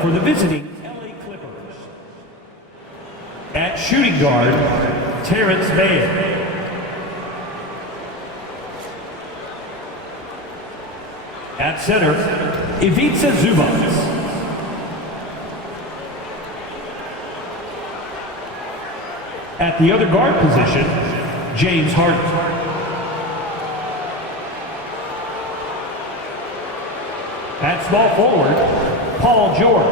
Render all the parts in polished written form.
for the visiting LA Clippers. At shooting guard, Terrence Mann. At center, Ivica Zubac. At the other guard position, James Harden. At small forward, Paul George.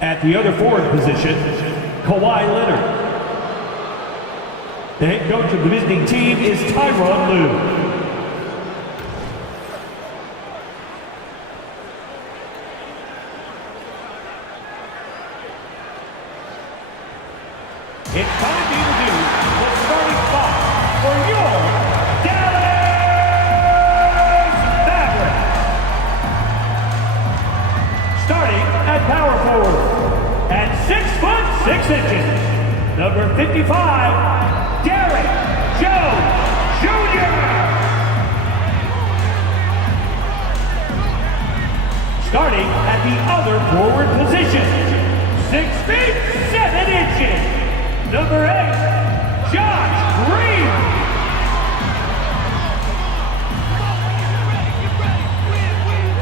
At the other forward position, Kawhi Leonard. The head coach of the visiting team is Tyronn Lue. It's time to introduce the starting five for your Dallas Mavericks. Starting at power forward at 6'6", number 55, Derrick Jones Jr. Starting at the other forward position, 6 feet 7 inches. Number 8, Josh Green.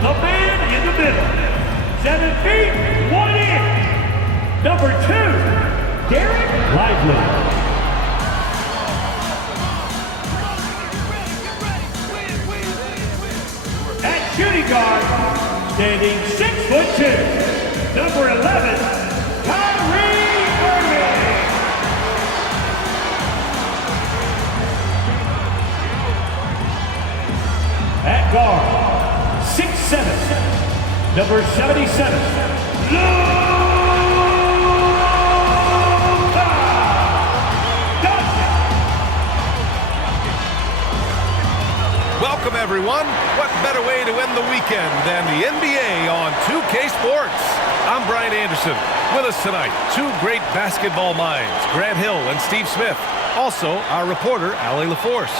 The man in the middle, 7 feet 1 inch. Number 2, Derek Lively. At shooting guard, standing 6'2", number 11, Kyrie Irving. At guard, 6'7", number 77, Luka Doncic. Welcome, everyone. What better way to end the weekend than the NBA on 2K Sports? I'm Brian Anderson. With us tonight, two great basketball minds, Grant Hill and Steve Smith. Also, our reporter, Allie LaForce.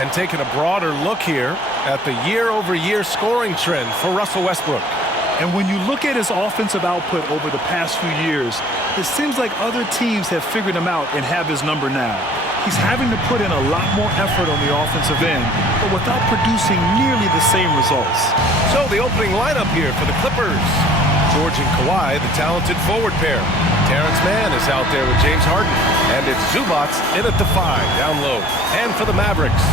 And taking a broader look here at the year-over-year scoring trend for Russell Westbrook. And when you look at his offensive output over the past few years, it seems like other teams have figured him out and have his number now. He's having to put in a lot more effort on the offensive end, but without producing nearly the same results. So the opening lineup here for the Clippers. George and Kawhi, the talented forward pair. Terrence Mann is out there with James Harden. And it's Zubac in at the 5, down low. And for the Mavericks,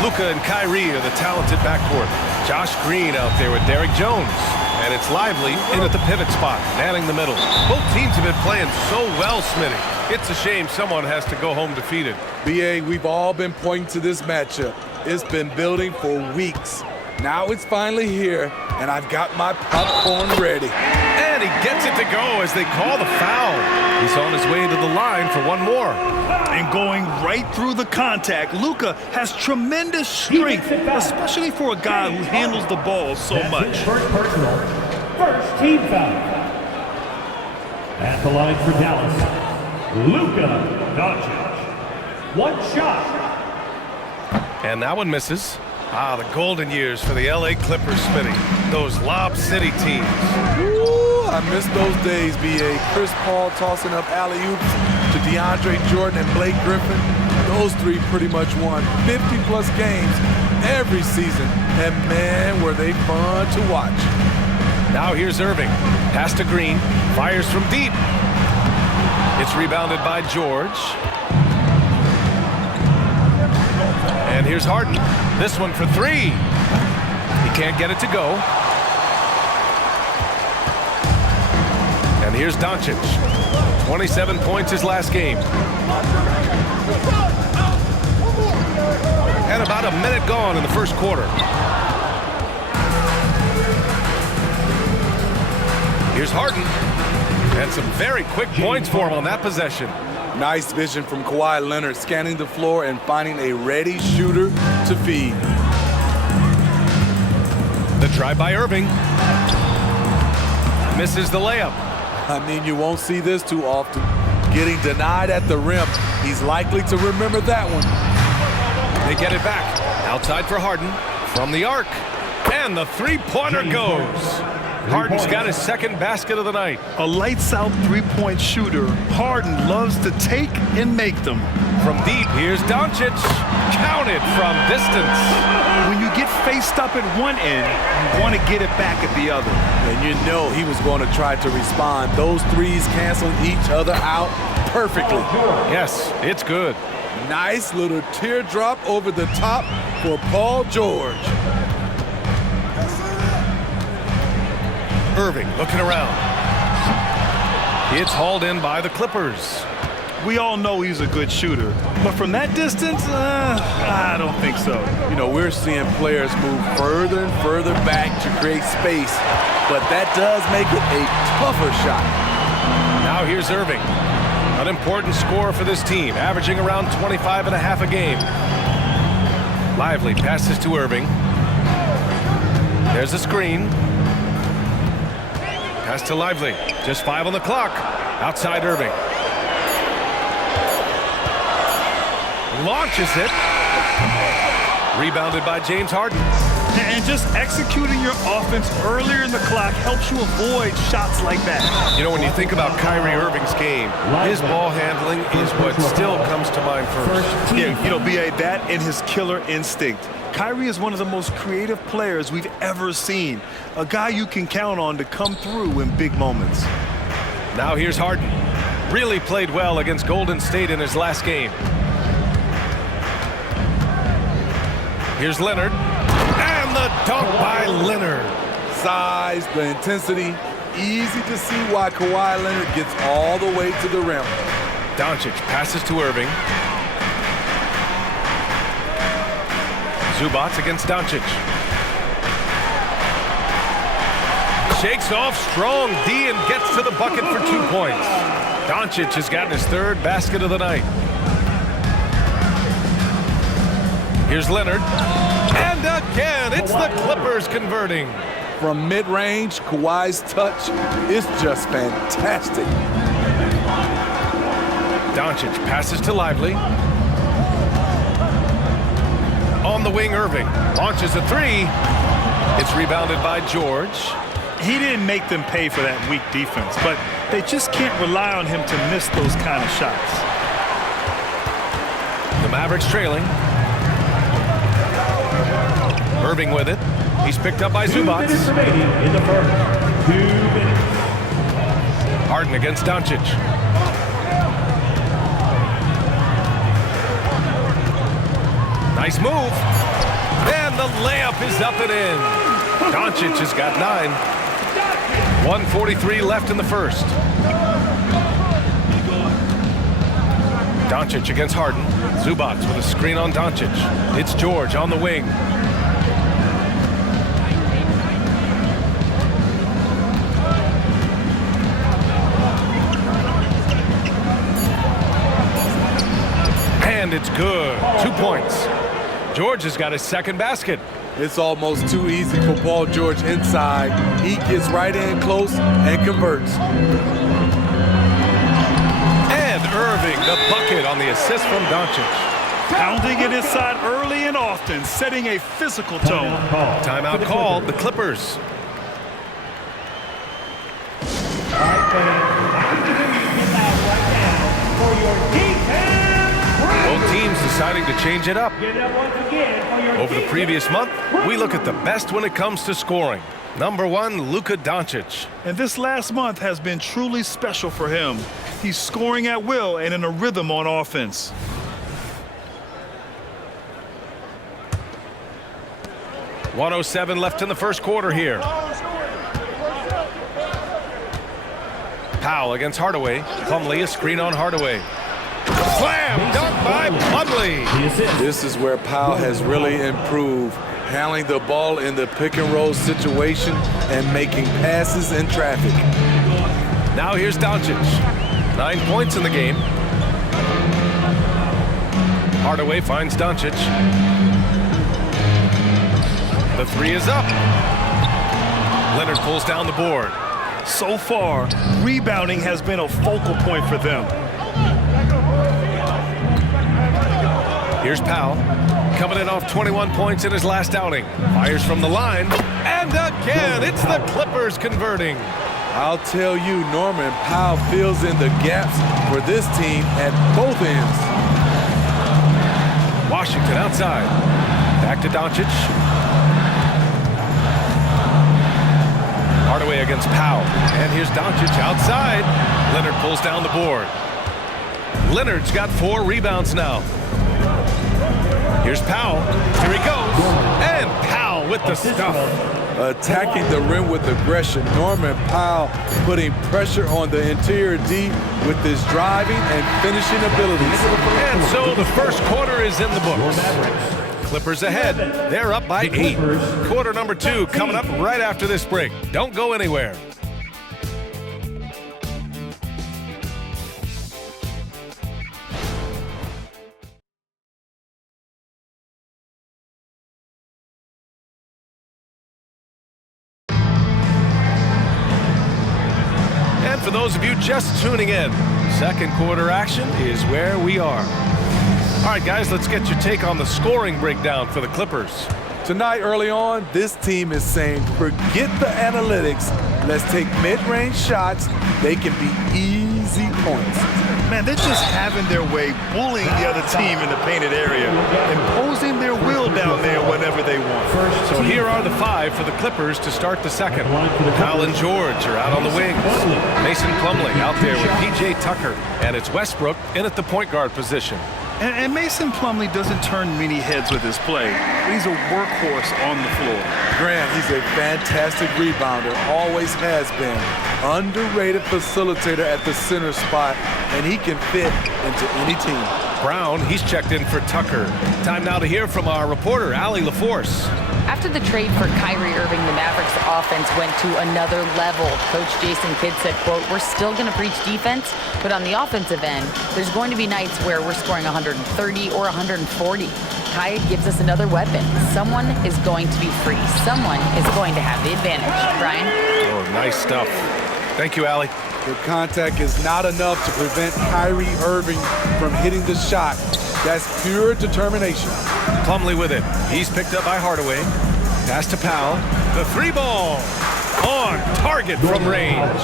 Luka and Kyrie are the talented backcourt. Josh Green out there with Derrick Jones. And it's Lively in at the pivot spot, manning the middle. Both teams have been playing so well, Smitty. It's a shame someone has to go home defeated. BA, we've all been pointing to this matchup. It's been building for weeks. Now it's finally here, and I've got my popcorn ready. And he gets it to go as they call the foul. He's on his way to the line for one more. And going right through the contact, Luka has tremendous strength, especially for a guy who handles the ball so much. First personal, first team foul. At the line for Dallas, Luka Doncic. One shot. And that one misses. The golden years for the LA Clippers, Smitty. Those Lob City teams. Ooh, I miss those days, BA. Chris Paul tossing up alley-oops to DeAndre Jordan and Blake Griffin. Those three pretty much won 50-plus games every season. And, man, were they fun to watch. Now here's Irving. Pass to Green. Fires from deep. It's rebounded by George. And here's Harden. This one for 3. He can't get it to go. And here's Doncic. 27 points his last game. And about a minute gone in the first quarter. Here's Harden. And some very quick points for him on that possession. Nice vision from Kawhi Leonard, scanning the floor and finding a ready shooter to feed. The try by Irving. Misses the layup. I mean, you won't see this too often. Getting denied at the rim. He's likely to remember that one. They get it back. Outside for Harden. From the arc. And the three-pointer goes. Harden's got his second basket of the night. A lights-out three-point shooter, Harden loves to take and make them. From deep, here's Doncic. Counted from distance. When you get faced up at one end, you want to get it back at the other. And you know he was going to try to respond. Those threes canceling each other out perfectly. Yes, it's good. Nice little teardrop over the top for Paul George. Irving looking around. It's hauled in by the Clippers. We all know he's a good shooter, but from that distance, I don't think so. You know, we're seeing players move further and further back to create space, but that does make it a tougher shot. Now here's Irving. An important scorer for this team, averaging around 25 and a half a game. Lively passes to Irving. There's a screen. Pass to Lively. Just 5 on the clock. Outside Irving. Launches it. Rebounded by James Harden. And just executing your offense earlier in the clock helps you avoid shots like that. You know, when you think about Kyrie Irving's game, his ball handling is what still comes to mind first. Yeah, you know, B.A., that and his killer instinct. Kyrie is one of the most creative players we've ever seen. A guy you can count on to come through in big moments. Now here's Harden. Really played well against Golden State in his last game. Here's Leonard. And the dunk by Leonard. Size, the intensity, easy to see why Kawhi Leonard gets all the way to the rim. Doncic passes to Irving. Zubac against Doncic. Shakes off strong D and gets to the bucket for 2 points. Doncic has gotten his third basket of the night. Here's Leonard. And again, it's the Clippers converting. From mid-range, Kawhi's touch is just fantastic. Doncic passes to Lively. On the wing, Irving launches a three. It's rebounded by George. He didn't make them pay for that weak defense, but they just can't rely on him to miss those kind of shots. The Mavericks trailing. Irving with it. He's picked up by Zubac. 2 minutes remaining in the first. 2 minutes. Harden against Doncic. Nice move. And the layup is up and in. Doncic has got 9. 1:43 left in the first. Doncic against Harden. Zubac with a screen on Doncic. It's George on the wing. And it's good. 2 points. George has got his second basket. It's almost too easy for Paul George inside. He gets right in close and converts. And Irving, the bucket on the assist from Doncic. Pounding it inside early and often, setting a physical tone. Timeout called, the Clippers. All right, fans. I need you to get out right now for your defense. Both teams deciding to change it up. Get up once again for your Over the previous month, we look at the best when it comes to scoring. Number 1, Luka Doncic. And this last month has been truly special for him. He's scoring at will and in a rhythm on offense. .107 left in the first quarter here. Powell against Hardaway. Plumlee, a screen on Hardaway. Slam! Dunk by Plumlee. This is where Powell has really improved, handling the ball in the pick-and-roll situation and making passes in traffic. Now here's Doncic. 9 points in the game. Hardaway finds Doncic. The three is up. Leonard pulls down the board. So far, rebounding has been a focal point for them. Here's Powell. coming in off 21 points in his last outing. Fires from the line, and again, it's the Clippers converting. I'll tell you, Norman Powell fills in the gaps for this team at both ends. Washington outside. Back to Doncic. Hardaway against Powell. And here's Doncic outside. Leonard pulls down the board. Leonard's got 4 rebounds now. Here's Powell. Here he goes. And Powell with the stuff. Attacking the rim with aggression. Norman Powell putting pressure on the interior D with his driving and finishing abilities. And so the first quarter is in the books. Clippers ahead. They're up by 8. Quarter number 2 coming up right after this break. Don't go anywhere. For those of you just tuning in, second quarter action is where we are. All right, guys, let's get your take on the scoring breakdown for the Clippers. Tonight, early on, this team is saying, forget the analytics. Let's take mid-range shots. They can be easy points. Man, they're just having their way, bullying the other team in the painted area, imposing their will down there whenever they want. So here are the 5 for the Clippers to start the second. Powell and George are out on the wings. Mason Plumlee out there with P.J. Tucker, and it's Westbrook in at the point guard position. And Mason Plumlee doesn't turn many heads with his play. He's a workhorse on the floor. Grant, he's a fantastic rebounder, always has been. Underrated facilitator at the center spot, and he can fit into any team. Brown, he's checked in for Tucker. Time now to hear from our reporter, Allie LaForce. After the trade for Kyrie Irving, the Mavericks offense went to another level. Coach Jason Kidd said, quote, "We're still going to preach defense, but on the offensive end, there's going to be nights where we're scoring 130 or 140. Kai gives us another weapon. Someone is going to be free. Someone is going to have the advantage." Brian? Oh, nice stuff. Thank you, Allie. The contact is not enough to prevent Kyrie Irving from hitting the shot. That's pure determination. Plumlee with it. He's picked up by Hardaway. Pass to Powell. The 3-ball on target from range.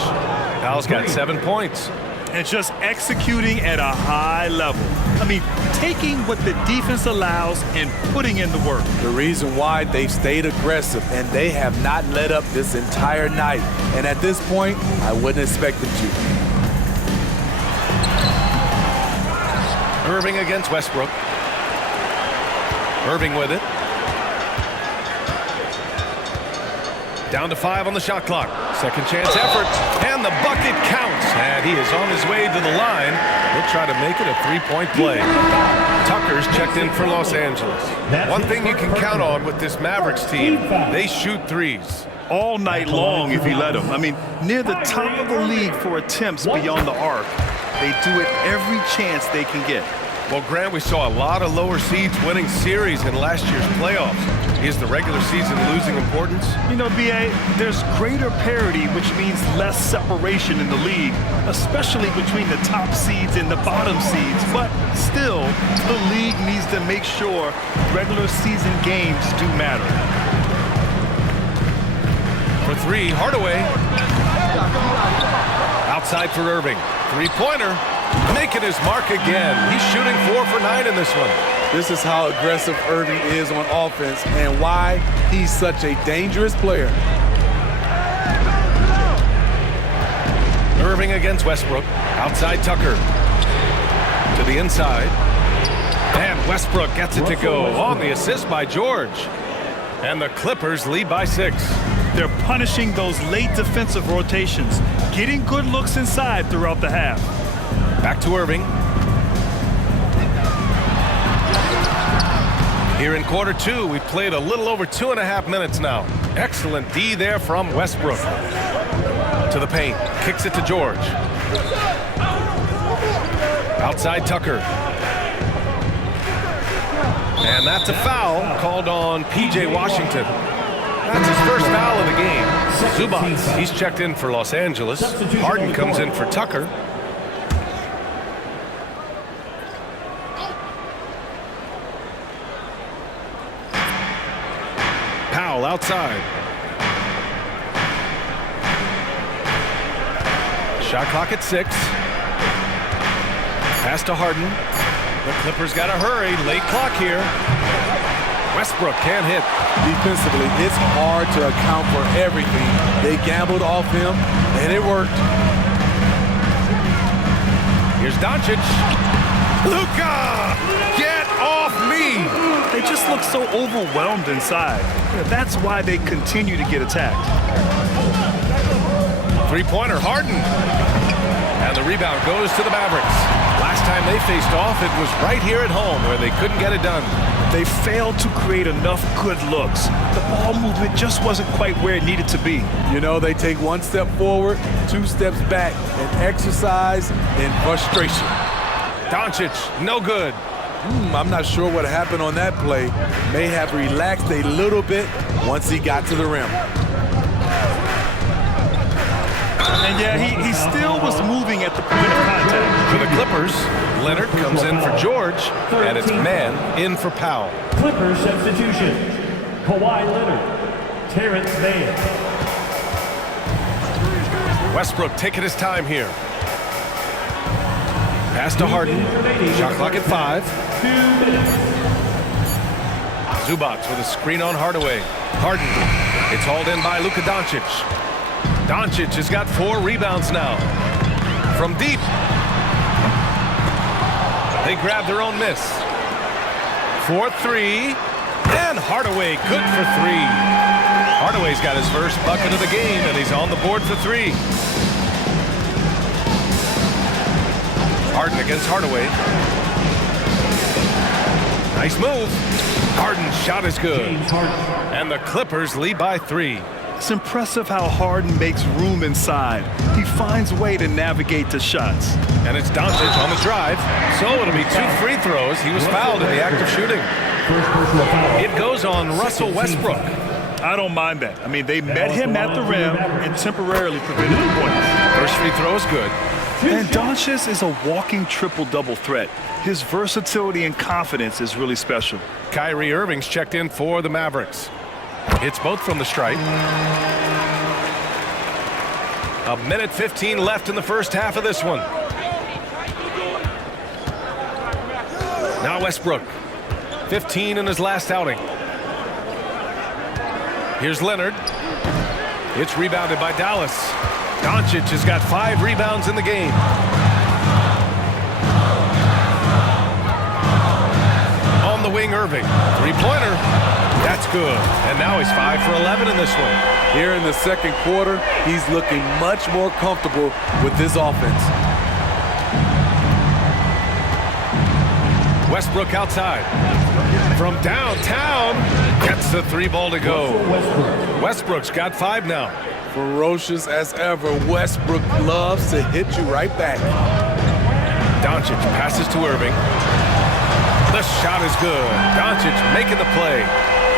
Powell's got 7 points. And just executing at a high level. I mean, taking what the defense allows and putting in the work. The reason why they've stayed aggressive, and they have not let up this entire night. And at this point, I wouldn't expect them to. Irving against Westbrook. Irving with it. Down to 5 on the shot clock. Second chance effort, and the bucket counts. And he is on his way to the line. He'll try to make it a 3-point play. Tucker's checked in for Los Angeles. One thing you can count on with this Mavericks team, they shoot threes. All night long if he let them. I mean, near the top of the league for attempts beyond the arc. They do it every chance they can get. Well, Grant, we saw a lot of lower seeds winning series in last year's playoffs. Is the regular season losing importance? You know, B.A., there's greater parity, which means less separation in the league, especially between the top seeds and the bottom seeds. But still, the league needs to make sure regular season games do matter. For 3, Hardaway. Outside for Irving. 3-pointer. Making his mark again. He's shooting 4 for 9 in this one. This is how aggressive Irving is on offense and why he's such a dangerous player. Irving against Westbrook. Outside Tucker. To the inside. And Westbrook gets it to go on the assist by George. And the Clippers lead by 6. They're punishing those late defensive rotations, getting good looks inside throughout the half. Back to Irving. Here in quarter 2, we've played a little over 2.5 minutes now. Excellent D there from Westbrook. To the paint, kicks it to George. Outside Tucker. And that's a foul called on P.J. Washington. That's his first foul of the game. Zubac, he's checked in for Los Angeles. Harden comes in for Tucker. Powell outside. Shot clock at 6. Pass to Harden. The Clippers got to hurry. Late clock here. Westbrook can't hit. Defensively, it's hard to account for everything. They gambled off him, and it worked. Here's Doncic. Luka! Get off me! They just look so overwhelmed inside. That's why they continue to get attacked. Three-pointer, Harden. And the rebound goes to the Mavericks. Last time they faced off, it was right here at home where they couldn't get it done. They failed to create enough good looks. The ball movement just wasn't quite where it needed to be. You know, they take 1 step forward, 2 steps back, and exercise in frustration. Doncic, no good. I'm not sure what happened on that play. May have relaxed a little bit once he got to the rim. And yeah, he still was moving at the point of contact. For the Clippers, Leonard comes in for George, and it's man in for Powell. Clippers substitution. Kawhi Leonard. Terrence Mann. Westbrook taking his time here. Pass to Harden. Shot clock at 5. 2 minutes. Zubac with a screen on Hardaway. Harden. It's hauled in by Luka Doncic. Doncic has got 4 rebounds now. From deep. They grab their own miss. 4-3. And Hardaway good for 3. Hardaway's got his first bucket of the game, and he's on the board for 3. Harden against Hardaway. Nice move. Harden's shot is good. And the Clippers lead by 3. It's impressive how Harden makes room inside. He finds a way to navigate the shots. And it's Doncic on the drive. So it'll be 2 free throws. He was fouled in the act of shooting. It goes on Russell Westbrook. I don't mind that. I mean, they met him at the rim and temporarily prevented the points. First free throw is good. And Doncic is a walking triple-double threat. His versatility and confidence is really special. Kyrie Irving's checked in for the Mavericks. Hits both from the stripe. 1:15 left in the first half of this one. Now Westbrook. 15 in his last outing. Here's Leonard. It's rebounded by Dallas. Doncic has got 5 rebounds in the game. On the wing, Irving. 3-pointer. That's good. And now he's 5 for 11 in this one. Here in the second quarter, he's looking much more comfortable with his offense. Westbrook outside. From downtown, gets the 3 ball to go. Westbrook's got 5 now. Ferocious as ever, Westbrook loves to hit you right back. Doncic passes to Irving. The shot is good. Doncic making the play.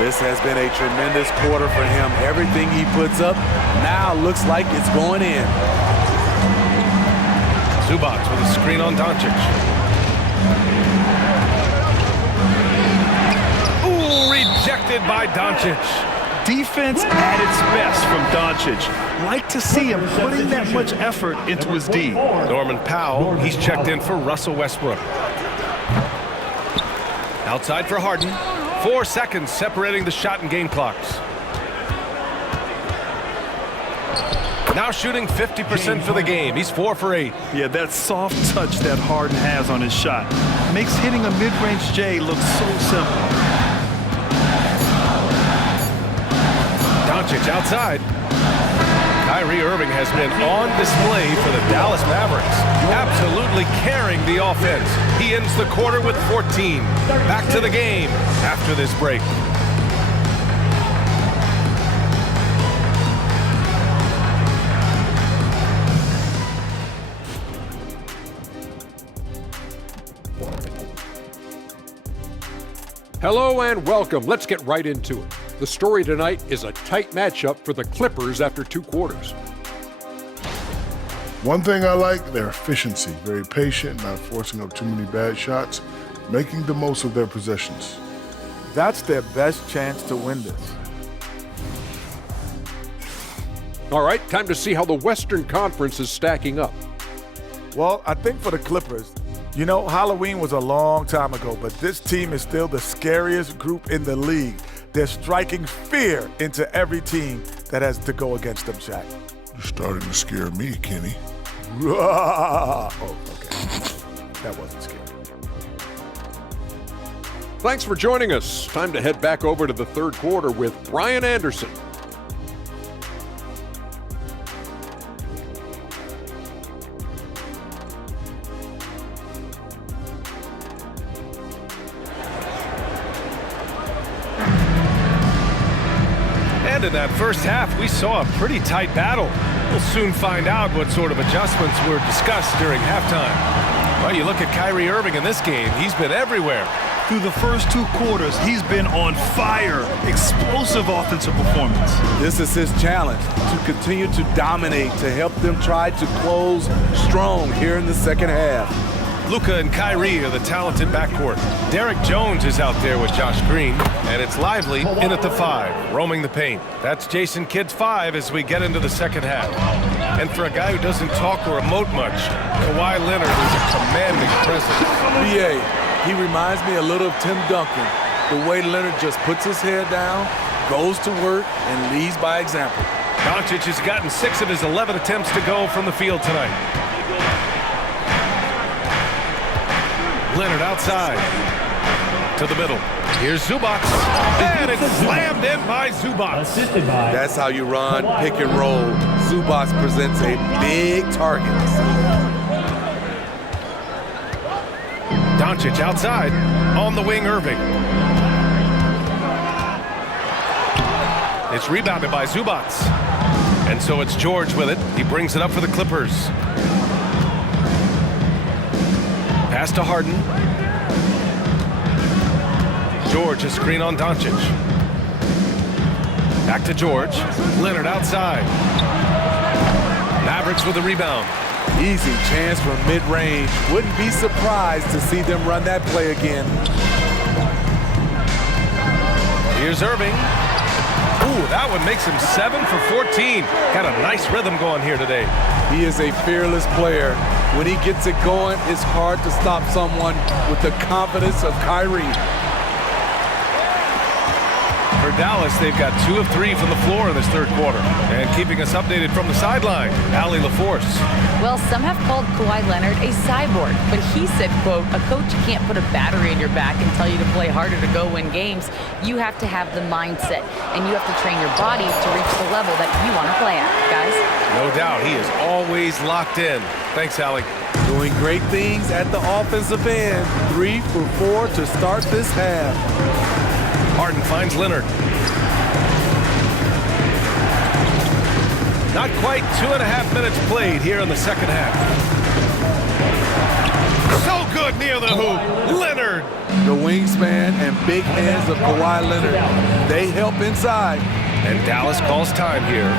This has been a tremendous quarter for him. Everything he puts up now looks like it's going in. Zubac with a screen on Doncic. Ooh, rejected by Doncic. Defense at its best from Doncic. Like to see him putting that much effort into his D. Norman Powell, he's checked in for Russell Westbrook. Outside for Harden. 4 seconds separating the shot and game clocks. Now shooting 50% for the game. He's 4 for 8. Yeah, that soft touch that Harden has on his shot makes hitting a mid-range J look so simple. Doncic outside. Kyrie Irving has been on display for the Dallas Mavericks, absolutely carrying the offense. He ends the quarter with 14. Back to the game after this break. Hello and welcome. Let's get right into it. The story tonight is a tight matchup for the Clippers after 2 quarters. One thing I like, their efficiency. Very patient, not forcing up too many bad shots, making the most of their possessions. That's their best chance to win this. All right, time to see how the Western Conference is stacking up. Well, I think for the Clippers, you know, Halloween was a long time ago, but this team is still the scariest group in the league. They're striking fear into every team that has to go against them, Shaq. You're starting to scare me, Kenny. Oh, okay. That wasn't scary. Thanks for joining us. Time to head back over to the third quarter with Brian Anderson. And in that first half, we saw a pretty tight battle. We'll soon find out what sort of adjustments were discussed during halftime. Well, you look at Kyrie Irving in this game, he's been everywhere. Through the first 2 quarters, he's been on fire. Explosive offensive performance. This is his challenge, to continue to dominate, to help them try to close strong here in the second half. Luka and Kyrie are the talented backcourt. Derek Jones is out there with Josh Green, and it's Lively in at the 5, roaming the paint. That's Jason Kidd's 5 as we get into the second half. And for a guy who doesn't talk or emote much, Kawhi Leonard is a commanding presence. BA, he reminds me a little of Tim Duncan. The way Leonard just puts his head down, goes to work, and leads by example. Doncic has gotten 6 of his 11 attempts to go from the field tonight. Leonard outside to the middle. Here's Zubac, and it's slammed in by Zubac. That's how you run pick and roll. Zubac presents a big target. Doncic outside on the wing. Irving. It's rebounded by Zubac, and so it's George with it. He brings it up for the Clippers. Pass to Harden. George, a screen on Doncic. Back to George. Leonard outside. Mavericks with a rebound. Easy chance from mid-range. Wouldn't be surprised to see them run that play again. Here's Irving. Ooh, that one makes him 7 for 14. Got a nice rhythm going here today. He is a fearless player. When he gets it going, it's hard to stop someone with the confidence of Kyrie. For Dallas, they've got 2 of 3 from the floor in this third quarter. And keeping us updated from the sideline, Allie LaForce. Well, some have called Kawhi Leonard a cyborg, but he said, quote, a coach can't put a battery in your back and tell you to play harder to go win games. You have to have the mindset, and you have to train your body to reach the level that you want to play at, guys. No doubt, he is always locked in. Thanks, Allie. Doing great things at the offensive end. 3 for 4 to start this half. Harden finds Leonard. Not quite 2.5 minutes played here in the second half. So good near the hoop. Leonard. The wingspan and big hands of Kawhi Leonard. They help inside. And Dallas calls time here.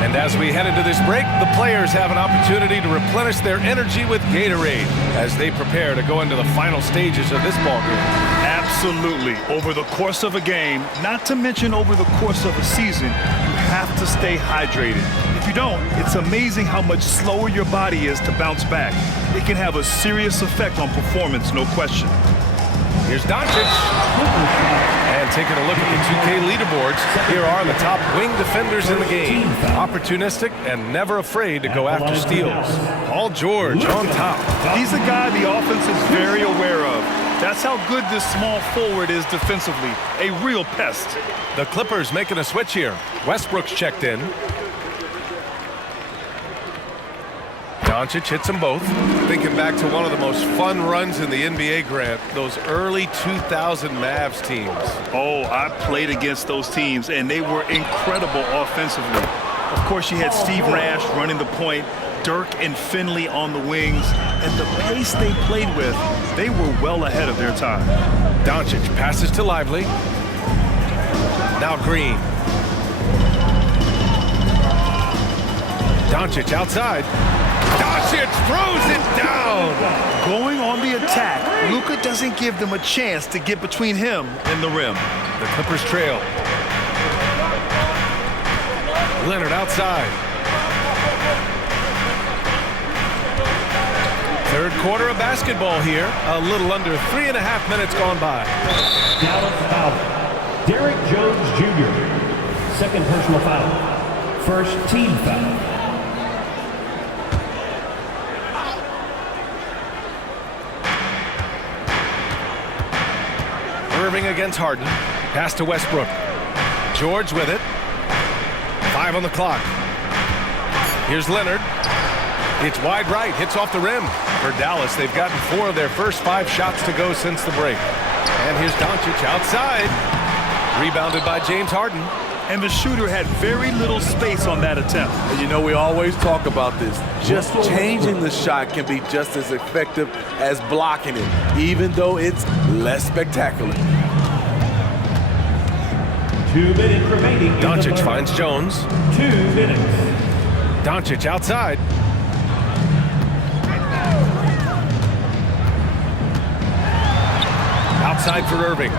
And as we head into this break, the players have an opportunity to replenish their energy with Gatorade as they prepare to go into the final stages of this ballgame. Absolutely. Over the course of a game, not to mention over the course of a season, you have to stay hydrated. If you don't, it's amazing how much slower your body is to bounce back. It can have a serious effect on performance, no question. Here's Doncic. And taking a look at the 2K leaderboards, here are the top wing defenders in the game. Opportunistic and never afraid to go after steals. Paul George on top. He's a guy the offense is very aware of. That's how good this small forward is defensively. A real pest. The Clippers making a switch here. Westbrook's checked in. Doncic hits them both. Thinking back to one of the most fun runs in the NBA, Grant, those early 2000 Mavs teams. Oh, I played against those teams, and they were incredible offensively. Of course, you had Steve Nash running the point, Dirk and Finley on the wings, and the pace they played with, they were well ahead of their time. Doncic passes to Lively. Now Green. Doncic outside. Doncic throws it down. Going on the attack, Luka doesn't give them a chance to get between him and the rim. The Clippers trail. Leonard outside. Third quarter of basketball here. A little under 3.5 minutes gone by. Dallas foul. Derek Jones Jr. Second personal foul. First team foul. Irving against Harden. Pass to Westbrook. George with it. 5 on the clock. Here's Leonard. It's wide right. Hits off the rim. For Dallas, they've gotten 4 of their first 5 shots to go since the break. And here's Doncic outside. Rebounded by James Harden. And the shooter had very little space on that attempt. And you know, we always talk about this. Just changing the shot can be just as effective as blocking it, even though it's less spectacular. 2 minutes remaining. Doncic finds Jones. 2 minutes. Doncic outside. Outside for Irving.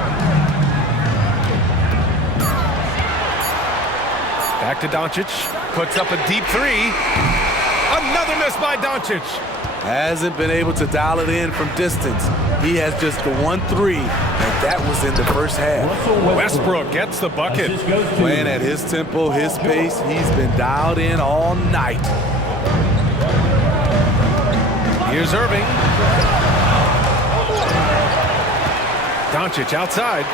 Back to Doncic. Puts up a deep 3. Another miss by Doncic. Hasn't been able to dial it in from distance. He has just the 1-3, and that was in the first half. Westbrook gets the bucket. Playing at his tempo, his pace, he's been dialed in all night. Here's Irving. Doncic outside.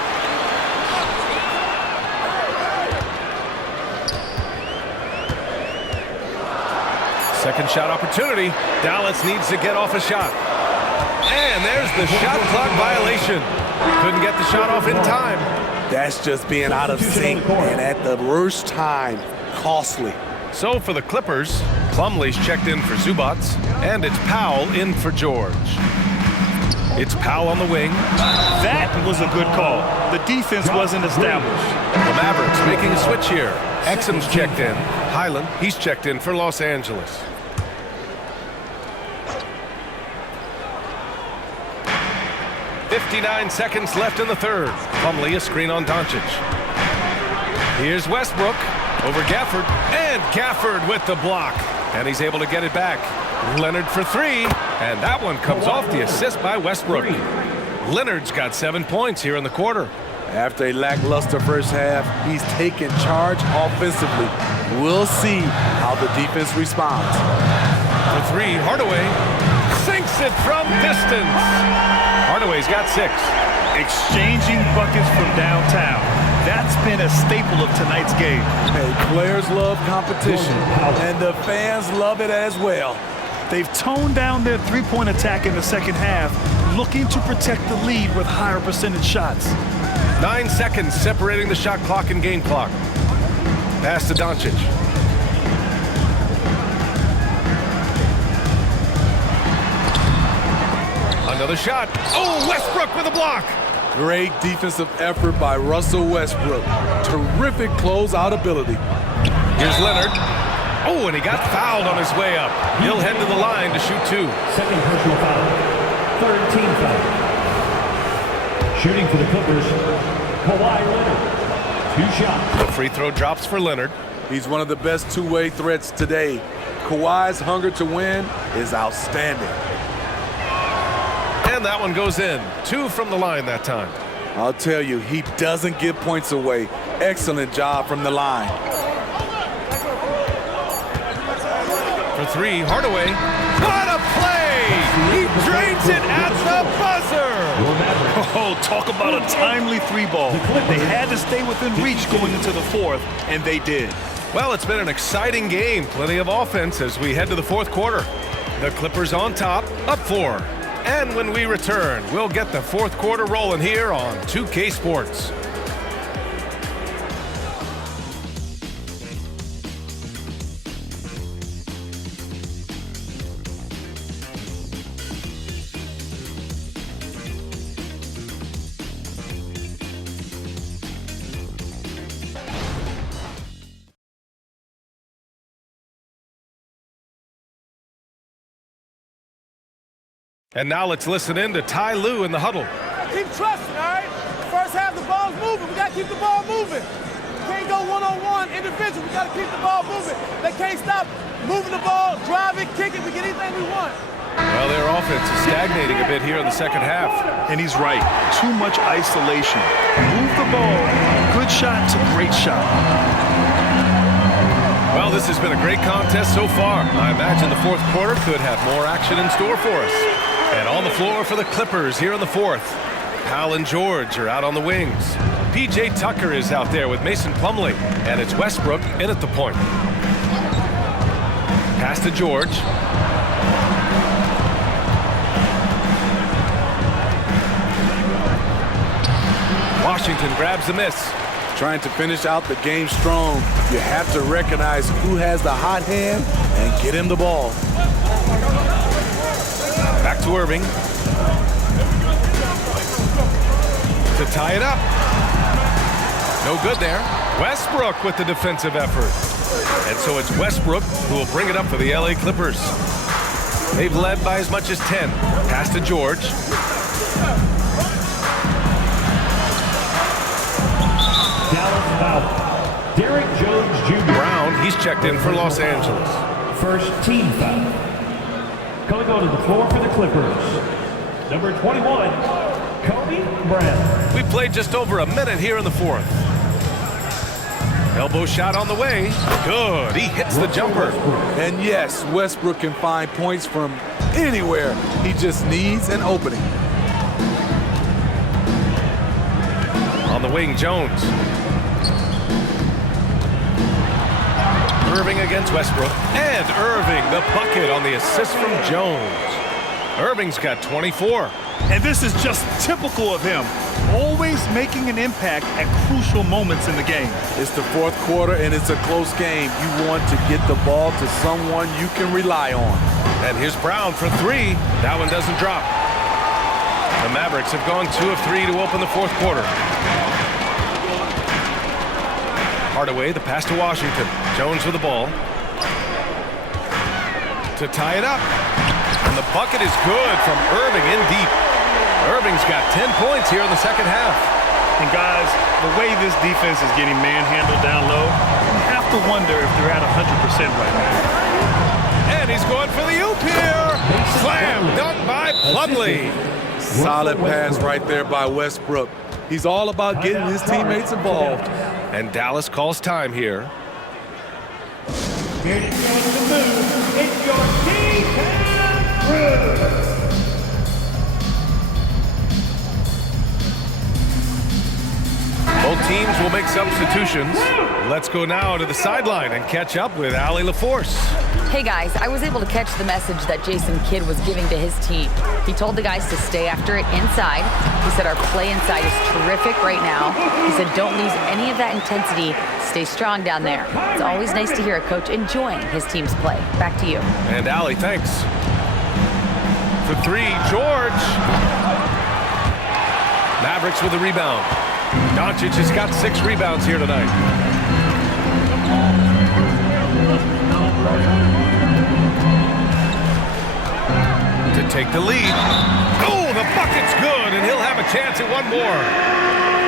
Second shot opportunity. Dallas needs to get off a shot. And there's the shot clock violation. Couldn't get the shot off in time. That's just being out of sync and at the worst time. Costly. So for the Clippers, Plumlee's checked in for Zubac, and it's Powell in for George. It's Powell on the wing. That was a good call. The defense wasn't established. The Mavericks making a switch here. Exum's checked in. Highland, he's checked in for Los Angeles. .59 seconds left in the third. Plumlee a screen on Doncic. Here's Westbrook over Gafford, and Gafford with the block. And he's able to get it back. Leonard for 3, and that one comes off the assist by Westbrook. Leonard's got 7 points here in the quarter. After a lackluster first half, he's taken charge offensively. We'll see how the defense responds. For 3, Hardaway sinks it from distance. Hardaway's got 6. Exchanging buckets from downtown. That's been a staple of tonight's game. Hey, players love competition, and the fans love it as well. They've toned down their three-point attack in the second half, looking to protect the lead with higher percentage shots. 9 seconds separating the shot clock and game clock. Pass to Doncic. Another shot. Oh, Westbrook with a block. Great defensive effort by Russell Westbrook. Terrific closeout ability. Here's Leonard. Oh, and he got fouled on his way up. He'll head to the line to shoot 2. Second personal foul. Third team foul. Shooting for the Clippers, Kawhi Leonard. 2 shots. The free throw drops for Leonard. He's one of the best two-way threats today. Kawhi's hunger to win is outstanding. And that one goes in. 2 from the line that time. I'll tell you, he doesn't give points away. Excellent job from the line. For 3, Hardaway. What a play! He drains it at the buzzer! Oh, talk about a timely 3-ball. They had to stay within reach going into the fourth, and they did. Well, it's been an exciting game. Plenty of offense as we head to the fourth quarter. The Clippers on top, up 4. And when we return, we'll get the fourth quarter rolling here on 2K Sports. And now let's listen in to Ty Lue in the huddle. Keep trusting, all right? First half, the ball's moving. We got to keep the ball moving. can't go one-on-one individual. We got to keep the ball moving. They can't stop moving the ball, drive it, kick it. We get anything we want. Well, their offense is stagnating a bit here in the second half. And he's right. Too much isolation. Move the ball. Good shot to great shot. Well, this has been a great contest so far. I imagine the fourth quarter could have more action in store for us. And on the floor for the Clippers here in the fourth. Hal and George are out on the wings. P.J. Tucker is out there with Mason Plumlee. And it's Westbrook in at the point. Pass to George. Washington grabs the miss. Trying to finish out the game strong. You have to recognize who has the hot hand and get him the ball. Back to Irving. To tie it up. No good there. Westbrook with the defensive effort. And so it's Westbrook who will bring it up for the LA Clippers. They've led by as much as 10. Pass to George. Dallas foul. Derek Jones Jr. Brown, he's checked in for Los Angeles. First team foul. Coming onto the floor for the Clippers. Number 21, Kobe Brown. We played just over a minute here in the fourth. Elbow shot on the way. Good. He hits the jumper. And yes, Westbrook can find points from anywhere. He just needs an opening. On the wing, Jones. Irving against Westbrook. And Irving, the bucket on the assist from Jones. Irving's got 24. And this is just typical of him. Always making an impact at crucial moments in the game. It's the fourth quarter and it's a close game. You want to get the ball to someone you can rely on. And here's Brown for three. That one doesn't drop. The Mavericks have gone 2 of 3 to open the fourth quarter. Hardaway, the pass to Washington. Jones with the ball. To tie it up. And the bucket is good from Irving in deep. Irving's got 10 points here in the second half. And guys, the way this defense is getting manhandled down low, you have to wonder if they're at 100% right now. And he's going for the oop here. Slam dunk by Plumlee. Solid pass right there by Westbrook. He's all about getting his teammates involved. And Dallas calls time here. Here's the move. It's your defense crew. Both teams will make substitutions. Let's go now to the sideline and catch up with Allie LaForce. Hey guys, I was able to catch the message that Jason Kidd was giving to his team. He told the guys to stay after it inside. He said our play inside is terrific right now. He said don't lose any of that intensity. Stay strong down there. It's always nice to hear a coach enjoying his team's play. Back to you. And Allie, thanks. For three, George. Mavericks with the rebound. Doncic has got 6 rebounds here tonight. To take the lead. Oh, the bucket's good, and he'll have a chance at one more.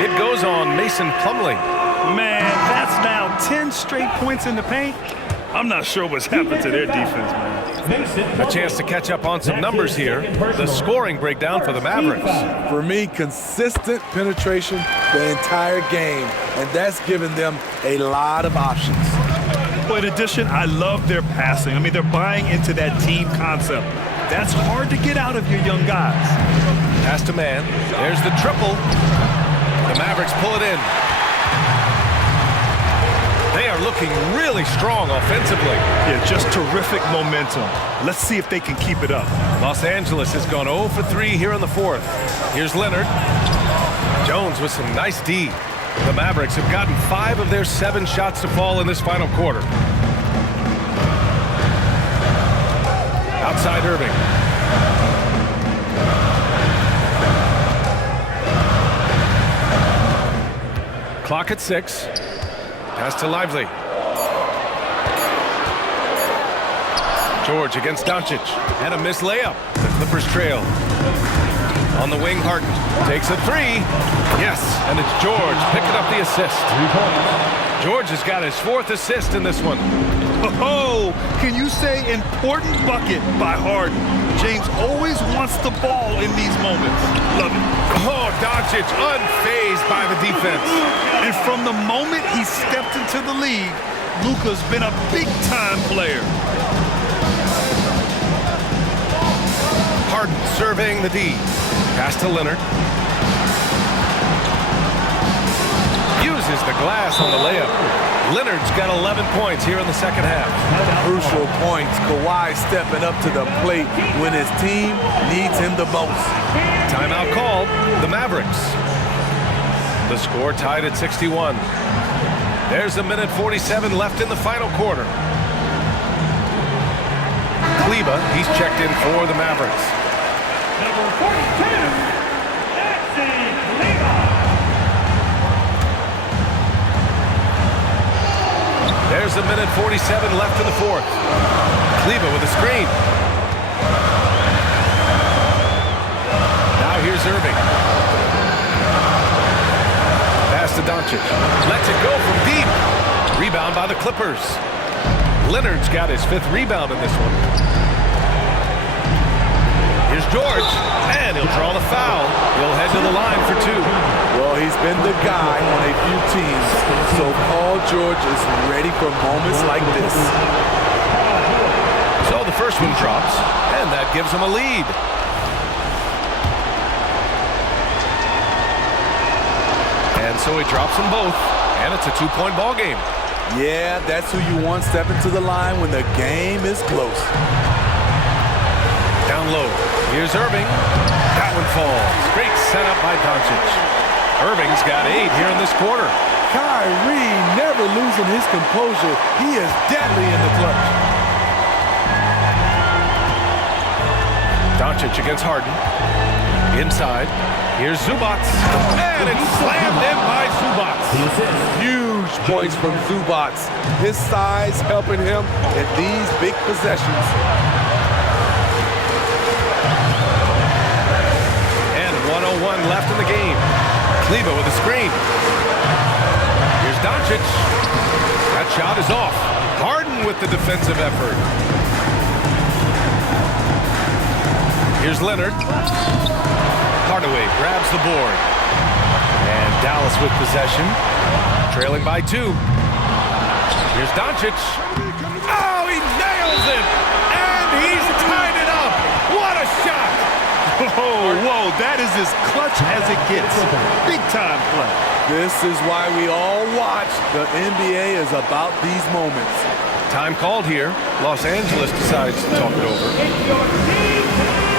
It goes on Mason Plumlee. Man, that's now 10 straight points in the paint. I'm not sure what's happened to their defense, man. A chance to catch up on some numbers here. The scoring breakdown for the Mavericks. For me, consistent penetration the entire game, and that's given them a lot of options. But in addition, I love their passing. I mean, they're buying into that team concept. That's hard to get out of your young guys. Pass to man. There's the triple. The Mavericks pull it in. They are looking really strong offensively. Yeah, just terrific momentum. Let's see if they can keep it up. Los Angeles has gone 0 for 3 here in the fourth. Here's Leonard. Jones with some nice D. The Mavericks have gotten 5 of their 7 shots to fall in this final quarter. Outside Irving. Clock at 6. Pass to Lively. George against Doncic. And a missed layup. The Clippers trail. On the wing, Harden takes a 3. Yes, and it's George picking up the assist. 3 points. George has got his 4th assist in this one. Oh, can you say important bucket by Harden? James always wants the ball in these moments. Love it. Oh, Doncic unfazed by the defense. And from the moment he stepped into the league, Luka's been a big-time player. Harden surveying the D. Pass to Leonard. Uses the glass on the layup. Leonard's got 11 points here in the second half. Crucial points. Kawhi stepping up to the plate when his team needs him the most. Timeout called. The Mavericks. The score tied at 61. There's a minute 47 left in the final quarter. Kleba, he's checked in for the Mavericks. Number 42, Maxi Kleba. There's a minute 47 left in the fourth. Kleba with a screen. Now here's Irving. Pass to Doncic. Lets it go from deep. Rebound by the Clippers. Leonard's got his 5th rebound in this one. Here's George, and he'll draw the foul. He'll head to the line for 2. Well, he's been the guy on a few teams, so Paul George is ready for moments like this. So the first one drops, and that gives him a lead. And so he drops them both, and it's a 2-point ball game. Yeah, that's who you want stepping to the line when the game is close. Down low. Here's Irving. That one falls. Great setup by Doncic. Irving's got 8 here in this quarter. Kyrie never losing his composure. He is deadly in the clutch. Doncic against Harden. Inside. Here's Zubac. And it's slammed in by Zubac. Huge points from Zubac. His size helping him in these big possessions. And 1:01 left in the game. Kleba with a screen. Here's Doncic. That shot is off. Harden with the defensive effort. Here's Leonard. Hardaway grabs the board. And Dallas with possession. Trailing by 2. Here's Doncic. Oh, he nails it! And he's tied it up! What a shot! Whoa, that is as clutch as it gets. Big time play. This is why we all watch. The NBA is about these moments. Time called here. Los Angeles decides to talk it over. It's your team time.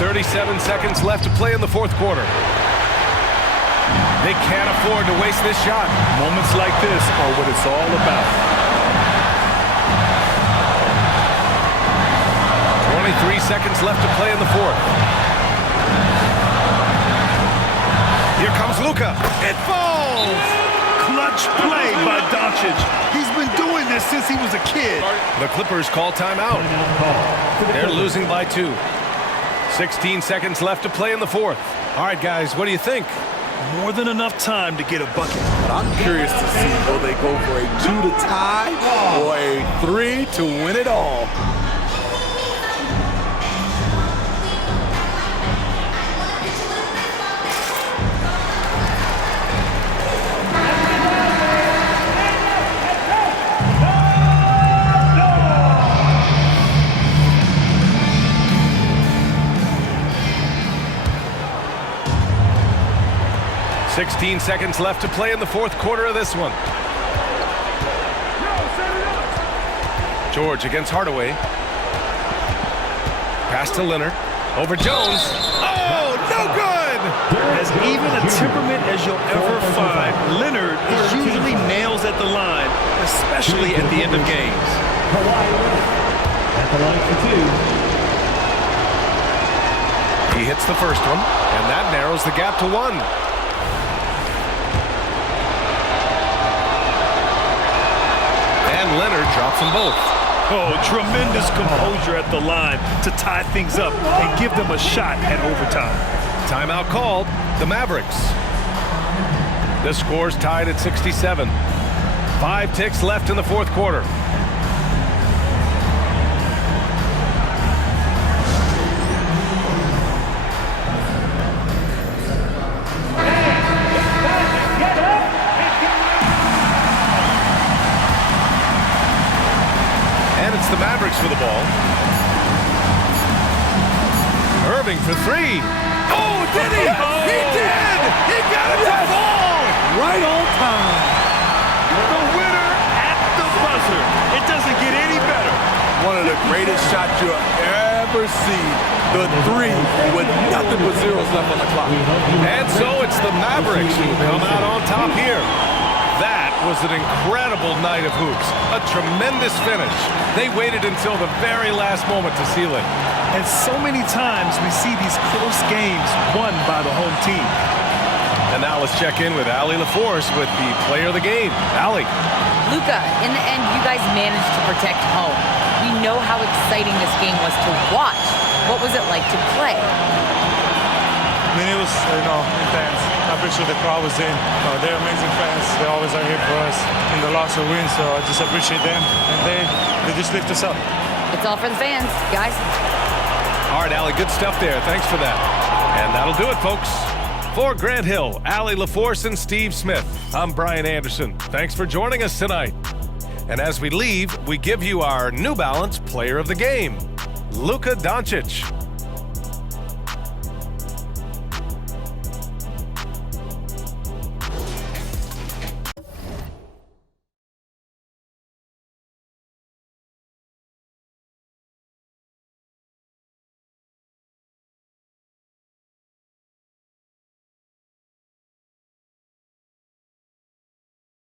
37 seconds left to play in the fourth quarter. They can't afford to waste this shot. Moments like this are what it's all about. 23 seconds left to play in the fourth. Here comes Luka. It falls! Clutch play by Doncic. He's been doing this since he was a kid. The Clippers call timeout. They're losing by 2. 16 seconds left to play in the fourth. All right, guys, what do you think? More than enough time to get a bucket. But I'm curious to see, will they go for a 2 to tie or a 3 to win it all? $16 seconds left to play in the fourth quarter of this one. George against Hardaway. Pass to Leonard. Over Jones. Oh, no good! As even a temperament as you'll ever find, Leonard usually nails at the line, especially at the end of games. Kawhi at the line for 2. He hits the first one, and that narrows the gap to 1. And Leonard drops them both. Oh, tremendous composure at the line to tie things up and give them a shot at overtime. Timeout called, the Mavericks. The score's tied at 67. 5 ticks left in the fourth quarter. And it's the Mavericks for the ball. Irving for 3. Oh, did he? He did! He got it to fall! Right on time. The winner at the buzzer. It doesn't get any better. One of the greatest shots you'll ever see. The 3 with nothing but zeros left on the clock. And so it's the Mavericks who come out on top here. That was an incredible night of hoops. A tremendous finish. They waited until the very last moment to seal it. And so many times we see these close games won by the home team. And now let's check in with Allie LaForce with the player of the game. Allie. Luka, in the end, you guys managed to protect home. We know how exciting this game was to watch. What was it like to play? I mean, it was, intense. I appreciate the crowd was in. They're amazing fans. They always are here for us in the loss or win, so I just appreciate them. And they just lift us up. It's all for the fans, guys. All right, Allie, good stuff there. Thanks for that. And that'll do it, folks. For Grant Hill, Allie LaForce, and Steve Smith, I'm Brian Anderson. Thanks for joining us tonight. And as we leave, we give you our New Balance Player of the Game, Luka Doncic.